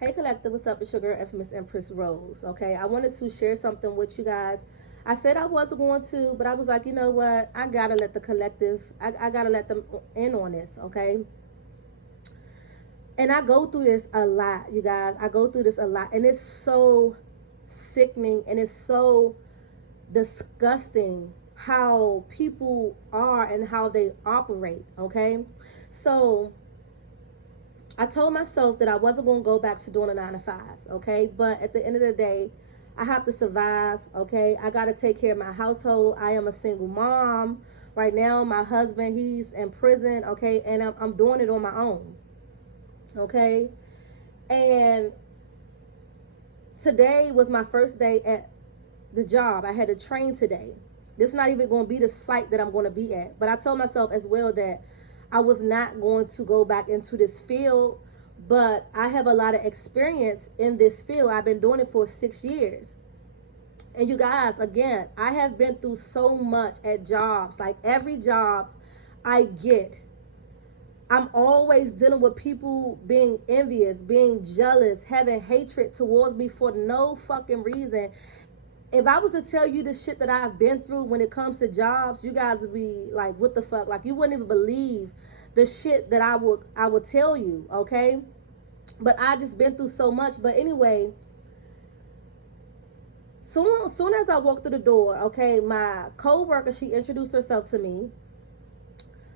Hey collective, what's up? It's your girl Infamous Empress Rose. Okay, I wanted to share something with you guys. I said I wasn't going to, but I was like, you know what? I gotta let the collective, I gotta let them in on this, okay? And I go through this a lot, you guys. I go through this a lot, and it's so sickening and it's so disgusting how people are and how they operate, okay? So I told myself that I wasn't going to go back to doing a 9 to 5, okay? But at the end of the day, I have to survive, okay? I got to take care of my household. I am a single mom. Right now, my husband, he's in prison, okay? And I'm doing it on my own, okay? And today was my first day at the job. I had to train today. This is not even going to be the site that I'm going to be at. But I told myself as well that I was not going to go back into this field, but I have a lot of experience in this field. I've been doing it for 6 years. And you guys, again, I have been through so much at jobs. Like every job I get, I'm always dealing with people being envious, being jealous, having hatred towards me for no fucking reason. If I was to tell you the shit that I've been through when it comes to jobs, you guys would be like, what the fuck? Like you wouldn't even believe the shit that I would tell you, okay? But I just been through so much. But anyway, soon as I walked through the door, okay, my co-worker, she introduced herself to me.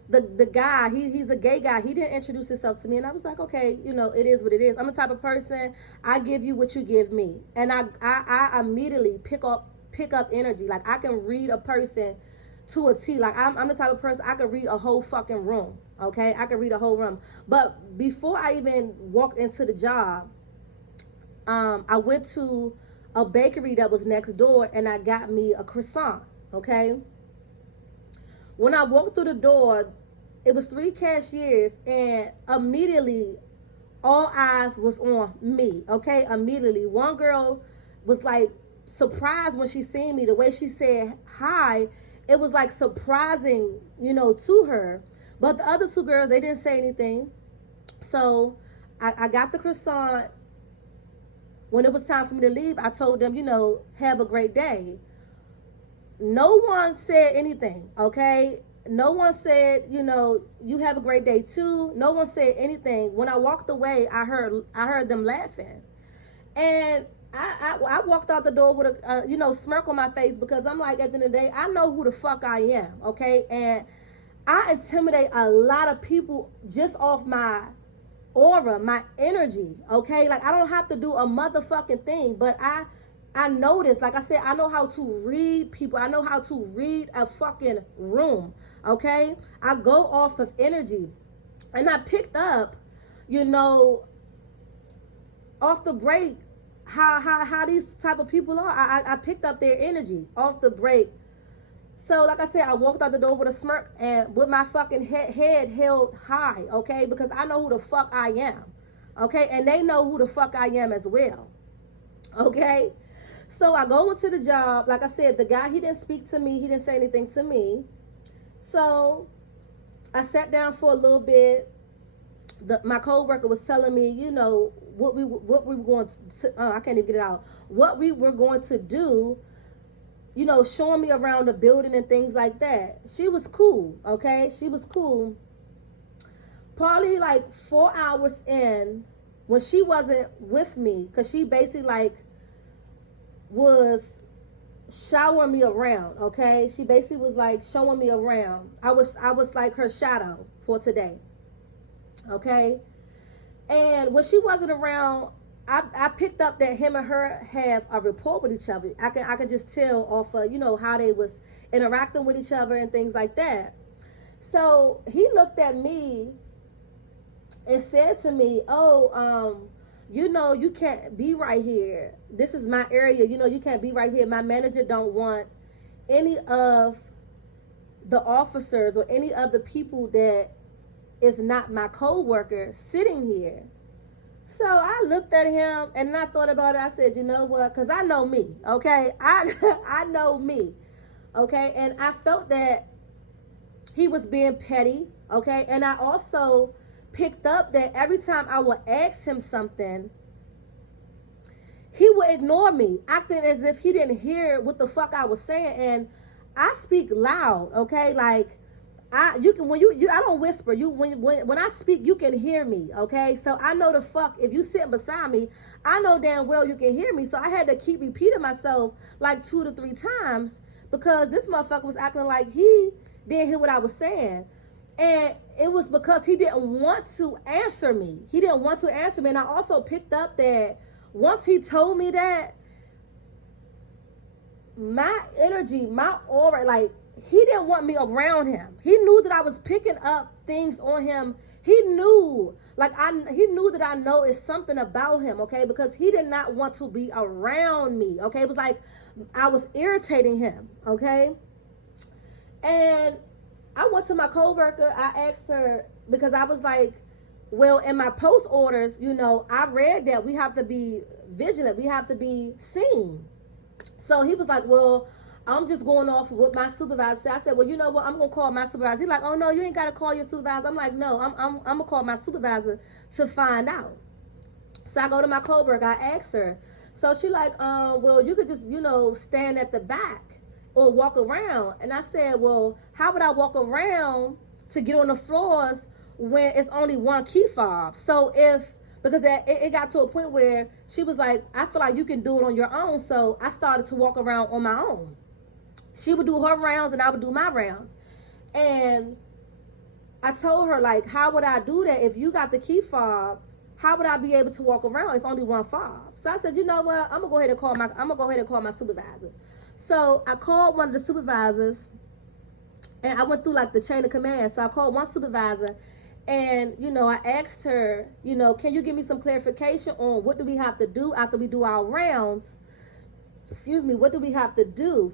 The guy, he's a gay guy. He didn't introduce himself to me, and I was like, okay, it is what it is. I'm the type of person, I give you what you give me, and I immediately pick up energy. Like I can read a person to a T. Like I'm the type of person, I can read a whole fucking room. Okay, I can read a whole room. But before I even walked into the job, I went to a bakery that was next door, and I got me a croissant. Okay, when I walked through the door, it was three cashiers, and immediately all eyes was on me. Okay, immediately one girl was like surprised when she seen me. The way she said hi, it was like surprising, to her. But the other two girls, they didn't say anything. So I got the croissant. When it was time for me to leave, I told them, have a great day. No one said anything, okay? No one said, you have a great day too. No one said anything. When I walked away, I heard them laughing. And I walked out the door with a smirk on my face, because I'm like, at the end of the day, I know who the fuck I am, okay? And I intimidate a lot of people just off my aura, my energy, okay? Like I don't have to do a motherfucking thing, but I notice, like I said, I know how to read people. I know how to read a fucking room, okay? I go off of energy. And I picked up, you know, off the break, how these type of people are. I picked up their energy off the break. So, like I said, I walked out the door with a smirk and with my fucking head held high, okay? Because I know who the fuck I am, okay? And they know who the fuck I am as well, okay? So I go into the job. Like I said, the guy, he didn't speak to me. He didn't say anything to me. So I sat down for a little bit. My coworker was telling me, what we were going to, I can't even get it out. What we were going to do, showing me around the building and things like that. She was cool, okay? She was cool. Probably like 4 hours in, when she wasn't with me, because she basically like was showering me around, okay? She basically was like showing me around. I was like her shadow for today, okay? And when she wasn't around, I picked up that him and her have a rapport with each other. I can just tell off of, how they was interacting with each other and things like that. So he looked at me and said to me, "Oh, you can't be right here. This is my area. You can't be right here. My manager don't want any of the officers or any of the people that is not my co-worker sitting here." So I looked at him and I thought about it. I said, you know what? Because I know me, okay? I know me, okay? And I felt that he was being petty, okay? And I also picked up that every time I would ask him something, he would ignore me, acting as if he didn't hear what the fuck I was saying. And I speak loud, okay? Like, you can, when you I don't whisper. You, when I speak, you can hear me, okay? So I know the fuck, if you sitting beside me, I know damn well you can hear me. So I had to keep repeating myself like 2 to 3 times because this motherfucker was acting like he didn't hear what I was saying. And it was because he didn't want to answer me. He didn't want to answer me. And I also picked up that once he told me that, my energy, my aura, like, he didn't want me around him. He knew that I was picking up things on him. He knew, he knew that I know it's something about him, okay? Because he did not want to be around me, okay? It was like I was irritating him, okay? And I went to my coworker. I asked her because I was like, well, in my post orders, I read that we have to be vigilant. We have to be seen. So he was like, well, I'm just going off what my supervisor said. I said, well, you know what? I'm going to call my supervisor. He's like, oh, no, you ain't got to call your supervisor. I'm like, no, I'm going to call my supervisor to find out. So I go to my coworker. I asked her. So she like, well, you could just, stand at the back or walk around. And I said, well, how would I walk around to get on the floors when it's only one key fob? So because it got to a point where she was like, I feel like you can do it on your own. So I started to walk around on my own. She would do her rounds and I would do my rounds. And I told her, like, how would I do that? If you got the key fob, how would I be able to walk around? It's only one fob. So I said, you know what? I'm gonna go ahead and call my supervisor. So I called one of the supervisors and I went through like the chain of command. So I called one supervisor and, I asked her, can you give me some clarification on what do we have to do after we do our rounds? Excuse me, what do we have to do?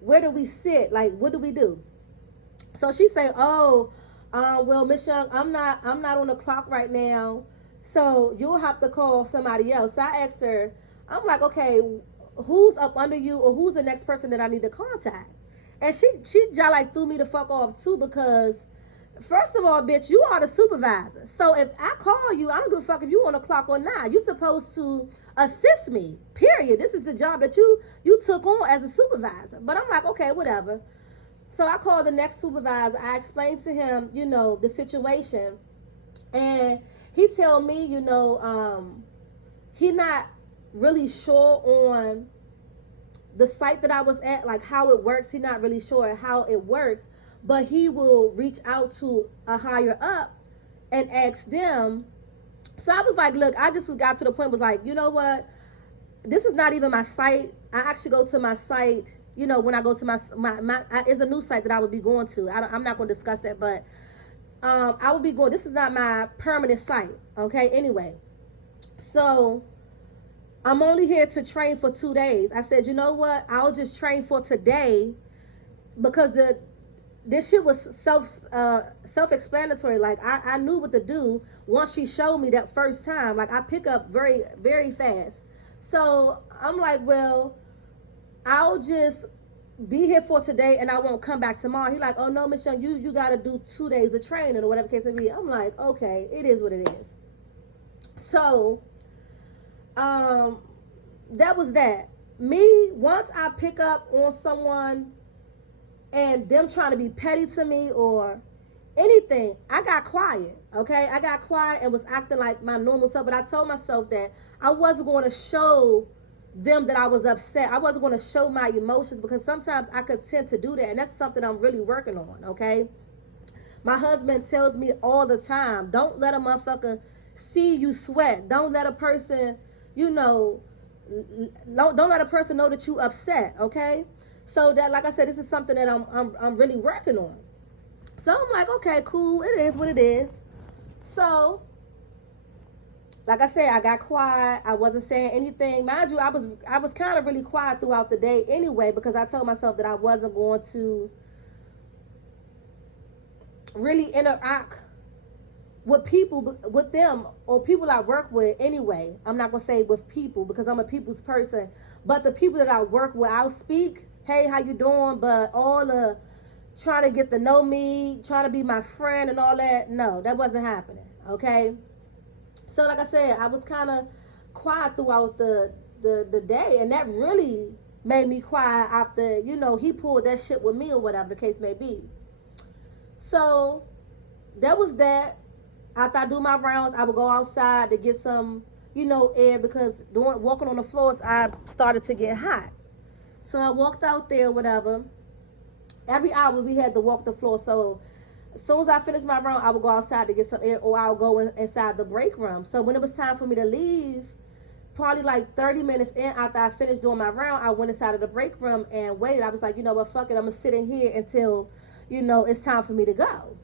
Where do we sit? Like, what do we do? So she said, oh, well, Miss Young, I'm not on the clock right now. So you'll have to call somebody else. So I asked her, I'm like, okay, who's up under you or who's the next person that I need to contact? And she just like threw me the fuck off too because first of all, bitch, you are the supervisor. So if I call you, I don't give a fuck if you on the clock or not. You're supposed to assist me, period. This is the job that you took on as a supervisor. But I'm like, okay, whatever. So I called the next supervisor. I explained to him, the situation. And he tell me, he not really sure on the site that I was at, like how it works. He not really sure how it works. But he will reach out to a higher up and ask them. So I was like, look, I just got to the point, was like, you know what? This is not even my site. I actually go to my site, when I go to my it's a new site that I would be going to. I'm not going to discuss that, but I would be going, this is not my permanent site, okay? Anyway, so I'm only here to train for 2 days. I said, you know what? I'll just train for today because this shit was self-explanatory. Like I knew what to do once she showed me that first time. Like I pick up very, very fast. So I'm like, well, I'll just be here for today and I won't come back tomorrow. He like, oh no, Miss Young, you gotta do 2 days of training or whatever case it be. I'm like, okay, it is what it is. So that was that. Me, once I pick up on someone and them trying to be petty to me or anything, I got quiet, okay? I got quiet and was acting like my normal self, but I told myself that I wasn't going to show them that I was upset. I wasn't going to show my emotions because sometimes I could tend to do that, and that's something I'm really working on, okay? My husband tells me all the time, don't let a motherfucker see you sweat. Don't let a person, don't let a person know that you upset, okay? So that, like I said, this is something that I'm really working on. So I'm like, okay, cool. It is what it is. So, like I said, I got quiet. I wasn't saying anything. Mind you, I was kind of really quiet throughout the day anyway because I told myself that I wasn't going to really interact with people, with them, or people I work with anyway. I'm not going to say with people because I'm a people's person. But the people that I work with, I'll speak, hey, how you doing? But all the trying to get to know me, trying to be my friend and all that, no, that wasn't happening, okay? So like I said, I was kind of quiet throughout the the day, and that really made me cry after, he pulled that shit with me or whatever the case may be. So that was that. After I do my rounds, I would go outside to get some, air, because doing walking on the floors, I started to get hot. So I walked out there, whatever. Every hour we had to walk the floor. So as soon as I finished my round, I would go outside to get some air, or I'll go inside the break room. So when it was time for me to leave, probably like 30 minutes in after I finished doing my round, I went inside of the break room and waited. I was like, you know what, fuck it, I'm gonna sit in here until, it's time for me to go.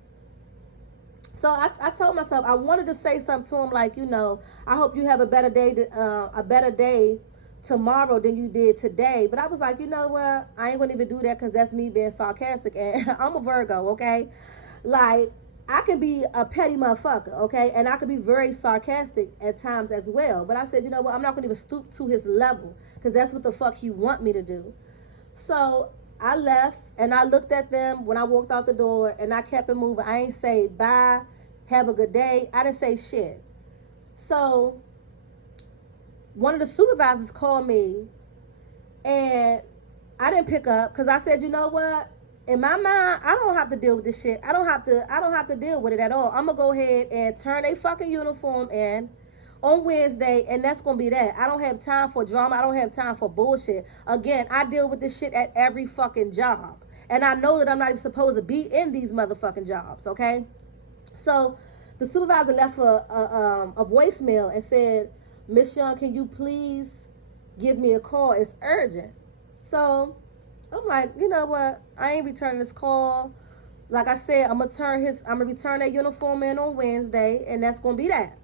So I told myself I wanted to say something to him like, I hope you have a better day tomorrow than you did today. But I was like, you know what, I ain't gonna even do that because that's me being sarcastic, and I'm a Virgo, okay? Like, I can be a petty motherfucker, okay? And I can be very sarcastic at times as well. But I said, you know what, I'm not gonna even stoop to his level because that's what the fuck he want me to do. So I left and I looked at them when I walked out the door and I kept it moving. I ain't say bye, have a good day. I didn't say shit. So one of the supervisors called me and I didn't pick up because I said, you know what? In my mind, I don't have to deal with this shit. I don't have to deal with it at all. I'm gonna go ahead and turn a fucking uniform in on Wednesday, and that's gonna be that. I don't have time for drama. I don't have time for bullshit. Again, I deal with this shit at every fucking job, and I know that I'm not even supposed to be in these motherfucking jobs. Okay, so the supervisor left a voicemail and said, Miss Young, can you please give me a call? It's urgent. So I'm like, you know what? I ain't returning this call. Like I said, I'm gonna return that uniform in on Wednesday, and that's gonna be that.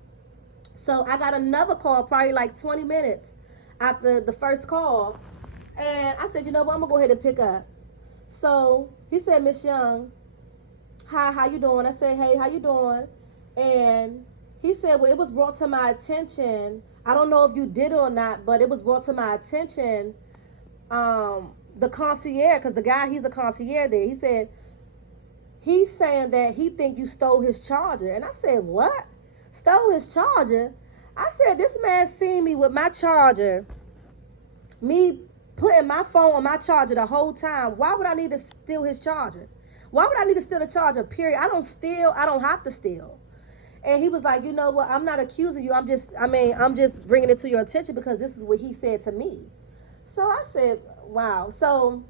So I got another call probably like 20 minutes after the first call. And I said, you know what, I'm gonna go ahead and pick up. So he said, Miss Young, hi, how you doing? I said, hey, how you doing? And he said, well, it was brought to my attention. I don't know if you did it or not, but it was brought to my attention. The concierge, because the guy, he's a concierge there. He said, he's saying that he think you stole his charger. And I said, what? Stole his charger? I said, this man seen me with my charger, me putting my phone on my charger the whole time. Why would I need to steal his charger? Why would I need to steal a charger, period? I don't steal. I don't have to steal. And he was like, you know what? I'm not accusing you. I'm just bringing it to your attention because this is what he said to me. So I said, wow. So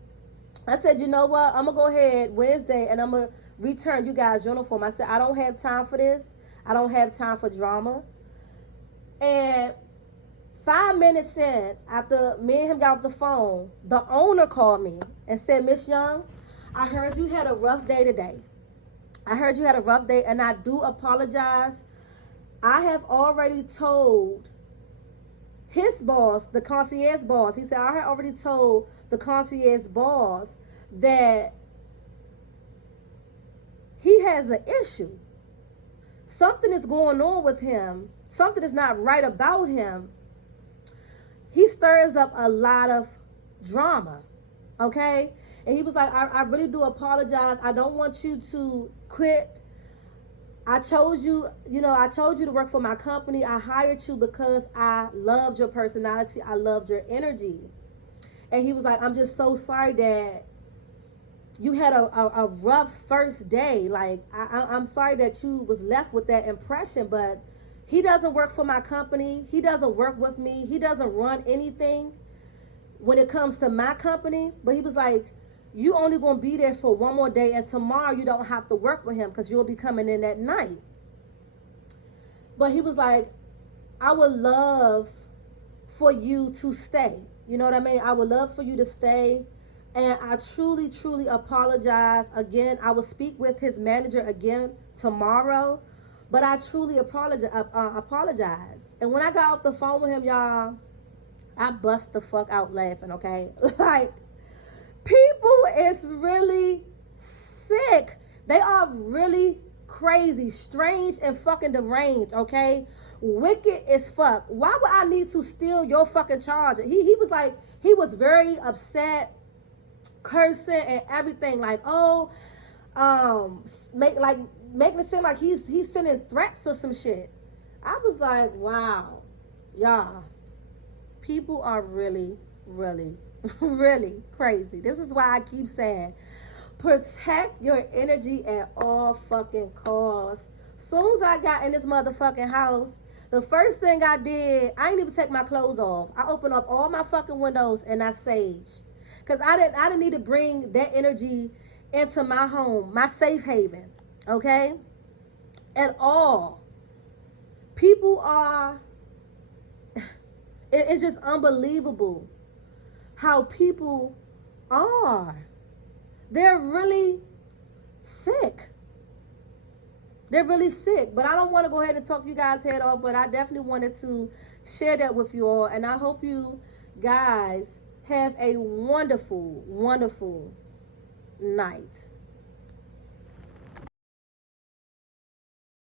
I said, you know what? I'm going to go ahead Wednesday and I'm going to return you guys' uniform. I said, I don't have time for this. I don't have time for drama. And 5 minutes in, after me and him got off the phone, the owner called me and said, Miss Young, I heard you had a rough day today. I heard you had a rough day, and I do apologize. I have already told his boss, the concierge boss, he said, I had already told the concierge boss that he has an issue. Something is going on with him. Something is not right about him. He stirs up a lot of drama, okay? And he was like, I really do apologize. I don't want you to quit. I chose you to work for my company. I hired you because I loved your personality. I loved your energy. And he was like, I'm just so sorry that you had a rough first day. Like, I'm sorry that you was left with that impression, but he doesn't work for my company. He doesn't work with me. He doesn't run anything when it comes to my company. But he was like, you only going to be there for one more day, and tomorrow you don't have to work with him because you'll be coming in at night. But he was like, I would love for you to stay. You know what I mean? I would love for you to stay. And I truly, truly apologize. Again, I will speak with his manager again tomorrow. But I truly apologize. And when I got off the phone with him, y'all, I bust the fuck out laughing, okay? Like, people is really sick. They are really crazy, strange, and fucking deranged, okay? Wicked as fuck. Why would I need to steal your fucking charger? He was like, he was very upset, cursing and everything. Like, oh, making it seem like he's sending threats or some shit. I was like, wow, y'all. People are really, really, really crazy. This is why I keep saying, protect your energy at all fucking costs. Soon as I got in this motherfucking house, the first thing I did, I didn't even take my clothes off. I opened up all my fucking windows and I saged. Cause I didn't need to bring that energy into my home, my safe haven. Okay? At all. People are it's just unbelievable how people are. They're really sick. They're really sick. But I don't want to go ahead and talk you guys' head off, but I definitely wanted to share that with you all. And I hope you guys have a wonderful, wonderful night.